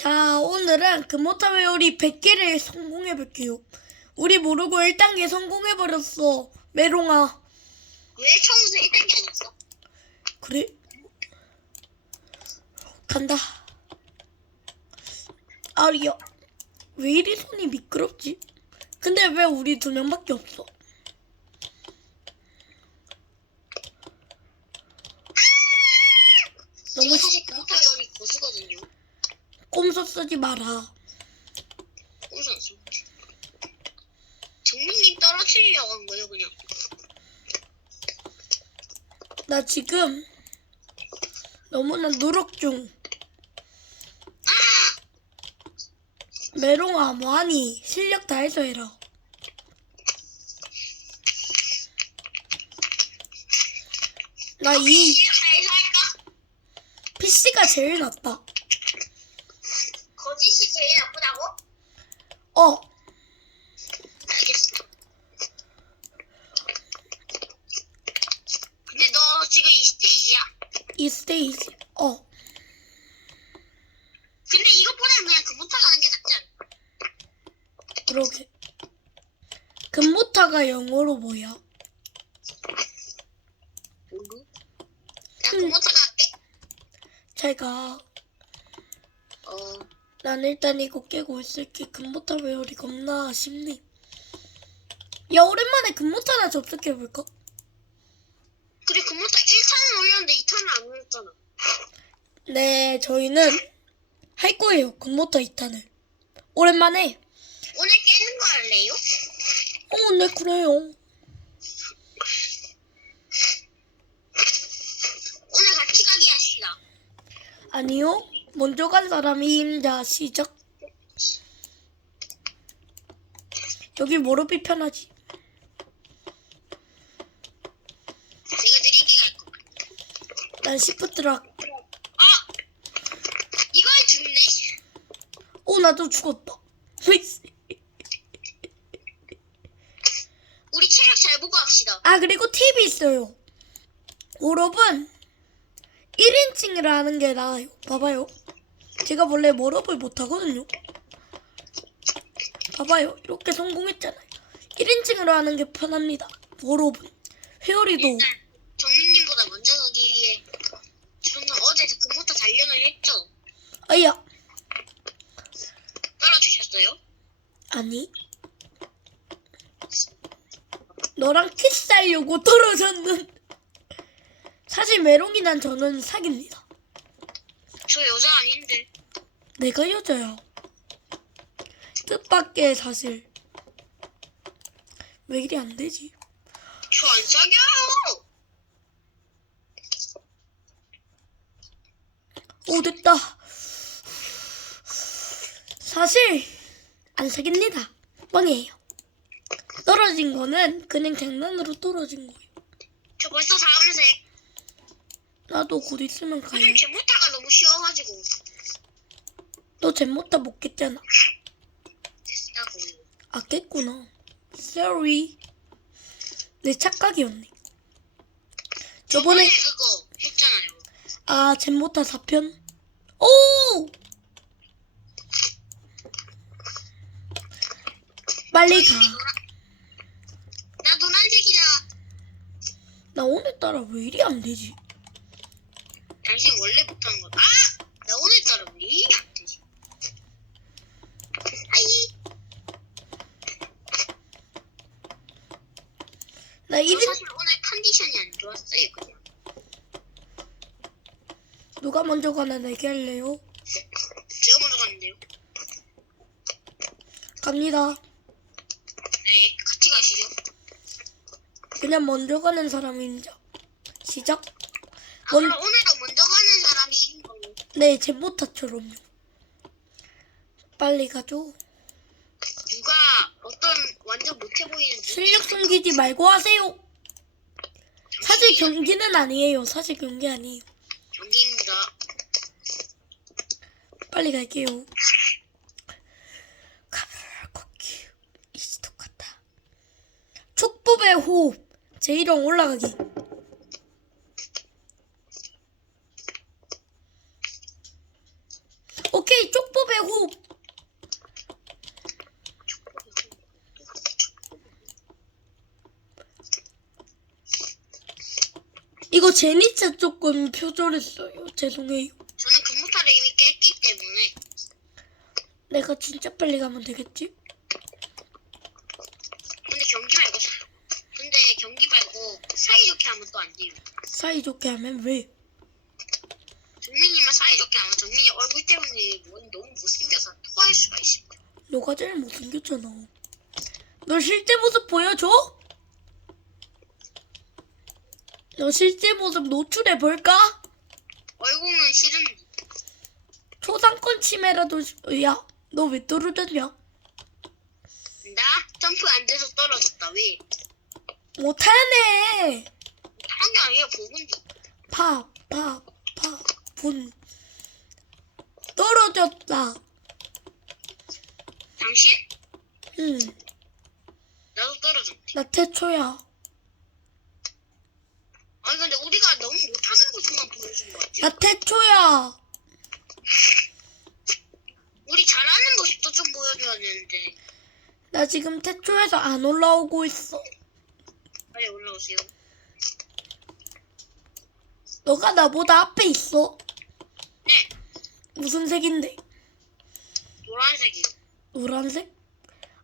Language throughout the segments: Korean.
자, 오늘은 금모타 회오리 100개를 성공해 볼게요. 우리 모르고 1단계 성공해 버렸어. 메롱아. 왜 처음부터 1단계 아니었어? 그래? 간다. 아리야. 왜 이리 손이 미끄럽지? 근데 왜 우리 두 명밖에 없어? 너무 사실 금호타 요리 고수거든요. 꼼수 쓰지 마라. 안 써. 정민님 떨어뜨리려고 한 거예요, 그냥. 나 지금 너무나 노력 중. 메롱아 뭐하니? 실력 다해서 해라. 나 이? PC가 제일 낫다. 거짓이 제일 나쁘다고? 어, 알겠어. 근데 너 지금 이 스테이지야? 이 스테이지. 어, 근데 이것보다는 그냥 금호타 가는 게 낫지 않아? 그러게. 금모타가 영어로 뭐야? 모르? 난 금호타 갈게. 제가 어, 난 일단 이거 깨고 있을게. 금모타 배열이 겁나 쉽네. 야, 오랜만에 금모타나 접속해볼까? 그래 금호타 1탄은 올렸는데 2탄은 안 올렸잖아. 네, 저희는 할 거예요. 금모타 2탄을. 오랜만에. 오늘 깨는 거 할래요? 어, 네, 그래요. 오늘 같이 가기 합시다. 아니요. 먼저 간 사람이 임자 시작. 여기 무릎이 편하지. 내가 느리게 갈 거. 난 시프트락. 아! 이걸 죽네. 어, 나도 죽었다. 우리 체력 잘 보고 합시다. 아, 그리고 팁이 있어요. 1인칭을 하는 게 나아요. 봐봐요. 제가 원래 머럽을 못하거든요. 봐봐요. 이렇게 성공했잖아요. 1인칭으로 하는 게 편합니다. 워럽은. 회오리도. 정민님보다 먼저 가기 위해 저는 어제 금부터 단련을 했죠. 아야. 떨어주셨어요? 아니. 너랑 키스하려고 떨어졌는. 사실 메롱이 난 저는 사깁니다. 저 여자 아닌데. 내가 여자야. 뜻밖의 사실. 왜 이리 안 되지? 저안 사겨요. 오, 됐다. 사실, 안 사깁니다. 뻥이에요. 떨어진 거는 그냥 장난으로 떨어진 거예요. 저 벌써 다음색. 나도 곧 있으면 가요. 요즘 제모타가 너무 쉬워가지고. 너못 깼잖아. 됐다고. 아, 깼구나. Sorry. 내 착각이었네. 저번에, 그거 했잖아요. 아, 잼모타 4편? 오! 빨리 가. 나 노란색이다. 나 오늘따라 왜 이리 안 되지? 당신 원래 못하는 거. 아! 나 오늘따라 왜 이리 안 되지? 아이. 나 저 1인, 사실 오늘 컨디션이 안 좋았어요, 그냥. 누가 먼저 가나 내게 할래요? 제가 먼저 갔는데요. 갑니다. 네, 같이 가시죠. 그냥 먼저 가는 사람이 인정. 시작. 아, 먼, 그럼 오늘도 먼저 가는 사람이 이긴 걸로. 네, 잼모타처럼요. 빨리 가죠. 누가 어떤 완전 못해 보이는 실력 숨기지 말고 하세요. 사실 경기는 아니에요. 사실 경기 아니에요. 경기입니다. 빨리 갈게요. 가브라코키 이스토 같다. 촉법의 호흡. 제1형 올라가기. 오케이, 쪽법의 호흡. 이거 제니차 조금 표절했어요. 죄송해요. 저는 금모타를 이미 깼기 때문에 내가 진짜 빨리 가면 되겠지? 근데 경기 말고 사, 근데 경기 말고 사이좋게 하면 또 안 돼요. 사이좋게 하면 왜? 정민이만 사이좋게 하면 정민이 얼굴 때문에 뭐 너무 못생겨서 토할 수가 있습니다. 너가 제일 못생겼잖아. 너 실제 모습 보여줘? 너 실제 모습 노출해 볼까? 얼굴은 싫은데 초상권 침해라도 시- 야, 너 왜 떨어졌냐? 나 점프 안 돼서 떨어졌다 왜? 못하네. 다른 게 아니라 보군데 파, 파, 파, 분. 떨어졌다. 당신? 응, 나도 떨어졌대. 나 태초야. 아니 근데 우리가 너무 못하는 모습만 보여준 거 같지? 나 태초야. 우리 잘하는 모습도 좀 보여줘야 되는데 나 지금 태초에서 안 올라오고 있어. 빨리 올라오세요. 너가 나보다 앞에 있어. 네, 무슨 색인데? 노란색이요. 노란색?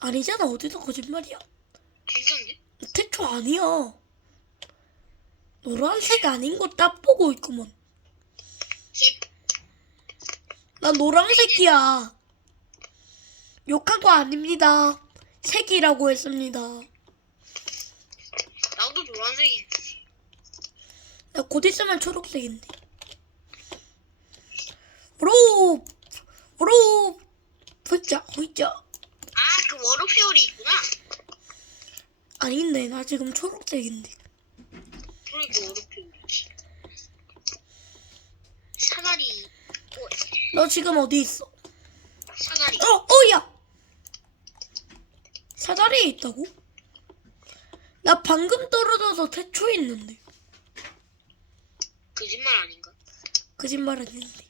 아니잖아. 어디서 거짓말이야. 진짜인데? 태초 아니야. 노란색 아닌 거 딱 보고 있구먼. 나 노란색이야. 욕한 거 아닙니다. 색이라고 했습니다. 나도 노란색이. 나 곧 있으면 초록색인데. 로, 로, 후자, 후자. 아, 그 워로페어리 있구나. 아닌데, 나 지금 초록색인데. 그러니까 워로페어리지. 사다리. 어, 너 지금 어디 있어? 사다리. 어, 어, 야! 사다리에 있다고? 나 방금 떨어져서 태초에 있는데. 거짓말 아닌가? 거짓말 아닌데.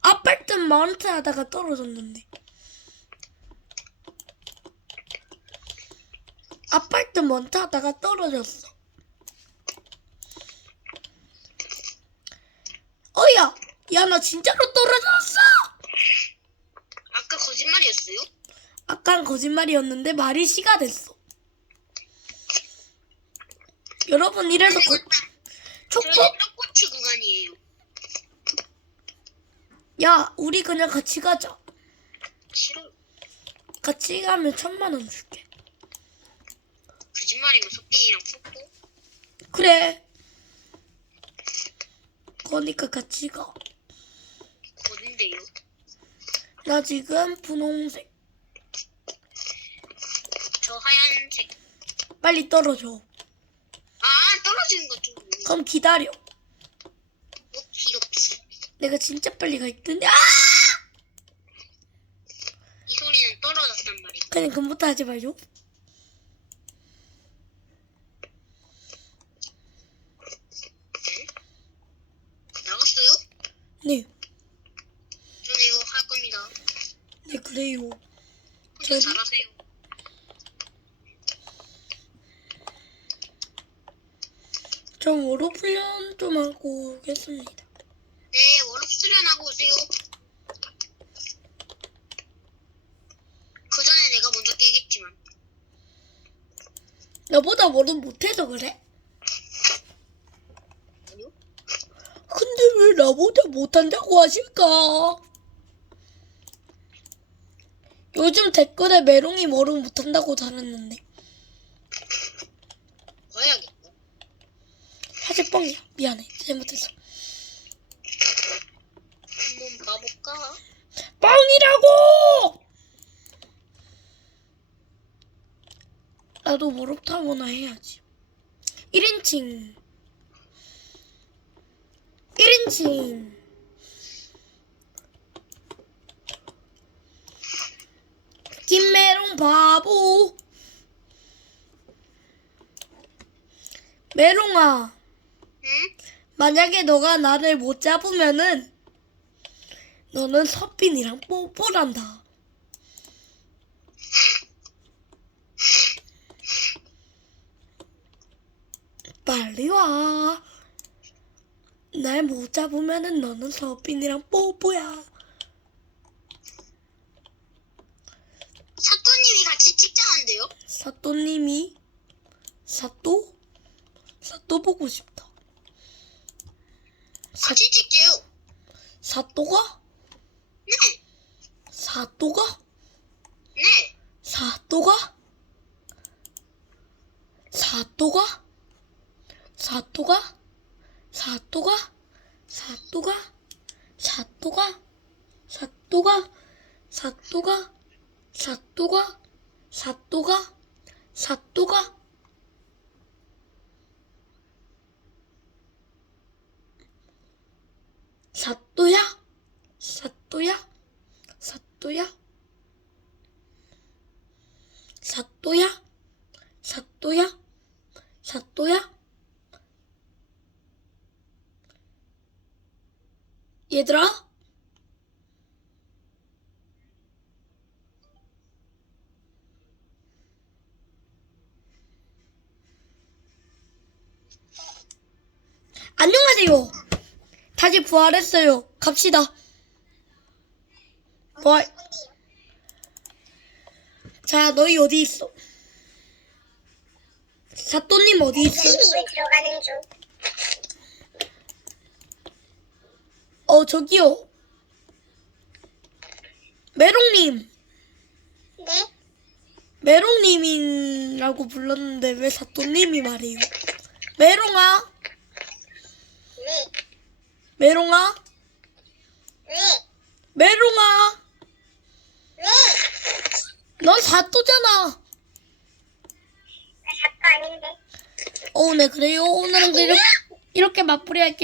아파트 마운트 하다가 떨어졌는데. 아파트 마운트 하다가 떨어졌어. 어야! 야, 나 진짜로 떨어졌어! 아까 거짓말이었어요? 아깐 거짓말이었는데 말이 시가 됐어. 여러분, 이래서 거, 촉법, 떡꼬치 구간이에요. 야, 우리 그냥 같이 가자. 싫어. 같이 가면 천만 원 줄게. 거짓말이면 석빈이랑 푸고 그래. 그러니까 같이 가. 어딘데요? 나 지금 분홍색. 저 하얀색. 빨리 떨어져. 아, 떨어지는 거 좀. 그럼 기다려. 오키도키. 내가 진짜 빨리 갈 텐데. 아! 이 소리는 떨어졌단 말이야. 그냥 금부터 하지 말죠. 네? 나갔어요? 네. 저는 이거 할 겁니다. 네, 그래요. 저기- 잘하세요. 좀 워로 훈련 좀 하고 오겠습니다. 네, 워럭 수련하고 오세요. 그 전에 내가 먼저 깨겠지만. 나보다 워로 못해서 그래? 아니요? 근데 왜 나보다 못한다고 하실까? 요즘 댓글에 메롱이 워로 못한다고 달았는데. 봐야겠다. 사실 뻥이야. 미안해. 잘못했어. 한번 봐볼까? 뻥이라고! 나도 모롭타거나 해야지. 1인칭. 1인칭. 김메롱 바보. 메롱아, 응? 만약에 너가 나를 못 잡으면은 너는 서빈이랑 뽀뽀란다. 빨리 와. 날 못 잡으면은 너는 서빈이랑 뽀뽀야. 사또님이 같이 찍자는데요? 사또님이 사또? 사또 보고 싶다. 사, 같이 찍게요. 사또가? 네, 사또가? 네. 사또가? 사또가? 사또가? 사또가? 사또가? 사또가? 사또가? 사또가? 사또가? 사또가? 사또가? 사또야? 사또야? 사또야? 사또야? 사또야? 사또야? 얘들아? 안녕하세요. 다시 부활했어요. 갑시다. 부활. 자, 너희 어디 있어? 사또님 어디 있어? 집에 들어가는 중. 어, 저기요. 메롱님. 네? 메롱님이라고 불렀는데 왜 사또님이 말해요? 메롱아, 네. 메롱아, 네. 메롱아. 네. 넌 사또잖아. 나 작가 아닌데. 어, 네, 그래요. 오늘은 이렇게, 이렇게 맞풀이 할게요.